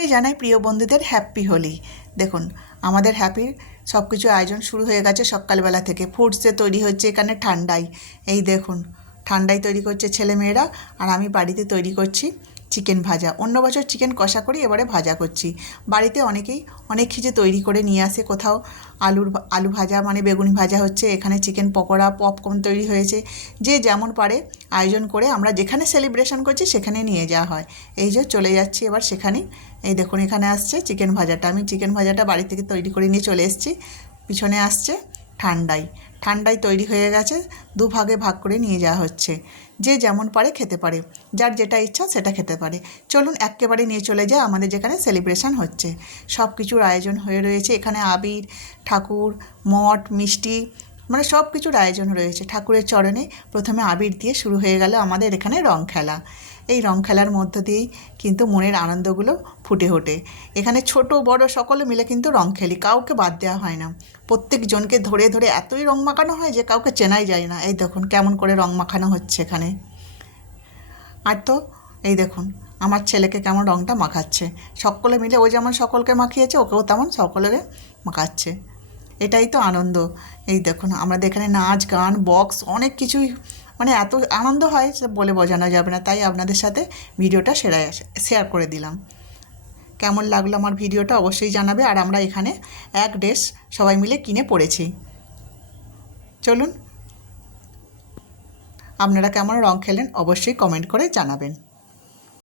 আমি জানাই প্রিয় বন্ধুদের হ্যাপি হোলি। দেখুন আমাদের হ্যাপির সব কিছু আয়োজন শুরু হয়ে গেছে সকালবেলা থেকে। ফুডসে তৈরি হচ্ছে এখানে ঠান্ডাই। এই দেখুন ঠান্ডাই তৈরি করছে ছেলেমেয়েরা, আর আমি বাড়িতে তৈরি করছি চিকেন ভাজা। অন্য বছর চিকেন কষা করি, এবারে ভাজা করছি। বাড়িতে অনেকেই অনেক কিছু তৈরি করে নিয়ে আসে। কোথাও আলু ভাজা মানে বেগুনি ভাজা হচ্ছে, এখানে চিকেন পকোড়া পপকর্ন তৈরি হয়েছে। যে যেমন পারে আয়োজন করে আমরা যেখানে সেলিব্রেশন করছি সেখানে নিয়ে যাওয়া হয়। এই যে চলে যাচ্ছি এবার সেখানেই। এই দেখুন এখানে আসছে চিকেন ভাজাটা। আমি চিকেন ভাজাটা বাড়ি থেকে তৈরি করে নিয়ে চলে এসেছি। পিছনে আসছে ঠান্ডাই তৈরি হয়ে গেছে। দুভাগে ভাগ করে নিয়ে যাওয়া হচ্ছে। যে যেমন পারে খেতে পারে, যার যেটা ইচ্ছা সেটা খেতে পারে। চলুন একেবারে নিয়ে চলে যায় আমাদের যেখানে সেলিব্রেশন হচ্ছে। সব কিছুর আয়োজন হয়ে রয়েছে এখানে। আবির, ঠাকুর, মঠ, মিষ্টি, মানে সব কিছুর আয়োজন রয়েছে। ঠাকুরের চরণে প্রথমে আবির দিয়ে শুরু হয়ে গেল আমাদের এখানে রং খেলা। এই রং খেলার মধ্য দিয়েই কিন্তু মনের আনন্দগুলো ফুটে ওঠে। এখানে ছোট বড় সকলে মিলে কিন্তু রং খেলি, কাউকে বাদ দেওয়া হয় না। প্রত্যেকজনকে ধরে ধরে এতই রং মাখানো হয় যে কাউকে চেনাই যায় না। এই দেখুন কেমন করে রং মাখানো হচ্ছে এখানে। আর তো এই দেখুন আমার ছেলেকে কেমন রংটা মাখাচ্ছে। সকলে মিলে ও যেমন সকলকে মাখিয়েছে, ওকেও তেমন সকলকে মাখাচ্ছে। এটাই তো আনন্দ। এই দেখুন আমাদের এখানে নাচ গান বক্স অনেক কিছুই, মানে এত আনন্দ হয় সে বলে বোঝানো যাবে না। তাই আপনাদের সাথে ভিডিওটা শেয়ার করে দিলাম। কেমন লাগলো আমার ভিডিওটা অবশ্যই জানাবে। আর আমরা এখানে এক ড্রেস সবাই মিলে কিনে পড়েছি। চলুন আপনারা কেমন রং খেলেন অবশ্যই কমেন্ট করে জানাবেন।